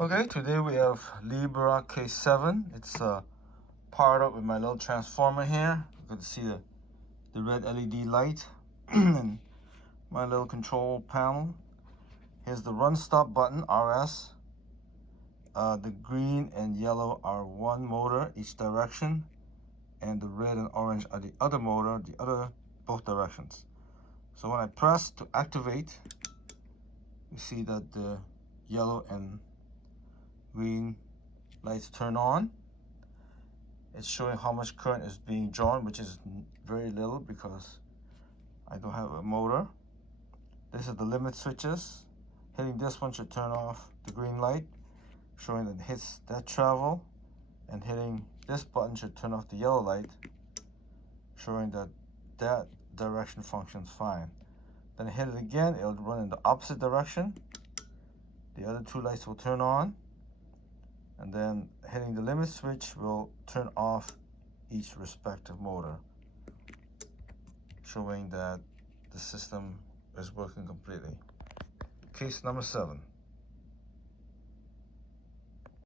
Okay, today we have Libra K7. It's powered up with my little transformer here. You can see the red LED light and my little control panel. Here's the run stop button, RS. The green and yellow are one motor each direction, and the red and orange are the other motor, both directions. So when I press to activate, you see that the yellow and green lights turn on. It's showing how much current is being drawn, which is very little because I don't have a motor. This is the limit switches. Hitting this one should turn off the green light, showing that it hits that travel, and hitting this button should turn off the yellow light, showing that that direction functions fine. Then I hit it again, it'll run in the opposite direction. The other two lights will turn on, and then hitting the limit switch will turn off each respective motor, showing that the system is working completely. Case number 7.